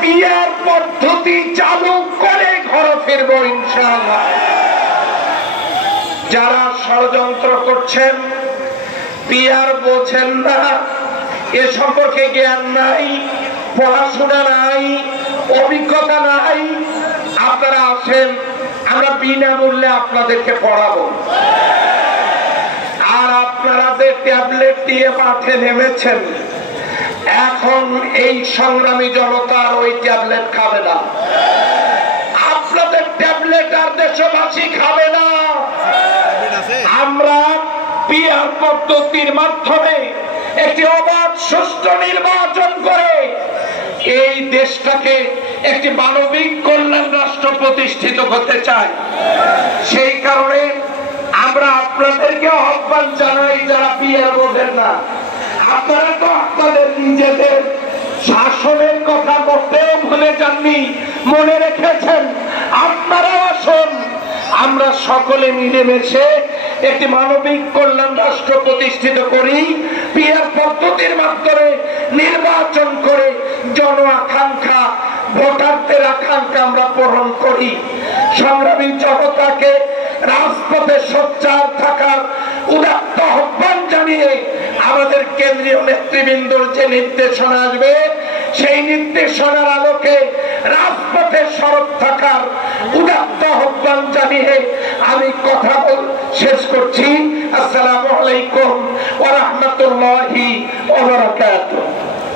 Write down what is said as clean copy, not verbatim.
Peer পদ্ধতি চালু করে ঘরে ফিরবো ইনশাআল্লাহ। যারা ষড়যন্ত্র করছেন, পিয়ার বোঝেন না, এ সম্পর্কে জ্ঞান নাই, পড়াশোনা নাই, অভিজ্ঞতা নাই, আপনারা আসেন, আমরা বিনামূল্যে আপনাদেরকে পড়াবো। আর আপনারা যে ট্যাবলেট দিয়ে মাঠে নেমেছেন, এখন এই সংগ্রামী জনতার ওই ট্যাবলেট খাবে না, আপনাদের ট্যাবলেট আর দেশবাসী খাবে না। আমরা পিয়ার পদ্ধতির মাধ্যমে একটি অবাধ সুষ্ঠু নির্বাচন করে এই দেশটাকে একটি মানবিক কল্যাণ রাষ্ট্র প্রতিষ্ঠিত করতে চাই। সেই কারণে আমরা আপনাদেরকে আহ্বান জানাই, যারা পিয়ার বোঝেন না, আপনারা তো আপনাদের নিজেদের শাসনের কথা করতেও ভুলে যাননি, মনে রেখেছেন। আপনারাও আসুন, আমরা সকলে মিলেমিশে একটি মানবিক কল্যাণ রাষ্ট্র প্রতিষ্ঠিত করি, পিয়ার পদ্ধতির মাধ্যমে নির্বাচন করে জন আকাঙ্ক্ষা, ভোটারদের আকাঙ্ক্ষা আমরা পূরণ করি। সংগ্রামী জনতাকে রাজপথে সোচ্চার থাকার উদাত্ত আহ্বান জানিয়ে আমাদের কেন্দ্রীয় নেতৃবৃন্দর যে নির্দেশনা আসবে, সেই নির্দেশনার আলোকে রাজপথে সরব থাকার উদাত্ত আহ্বান জানিয়ে আমি কথা শেষ করছি। আসসালামু আলাইকুম ওয়া রাহমাতুল্লাহ।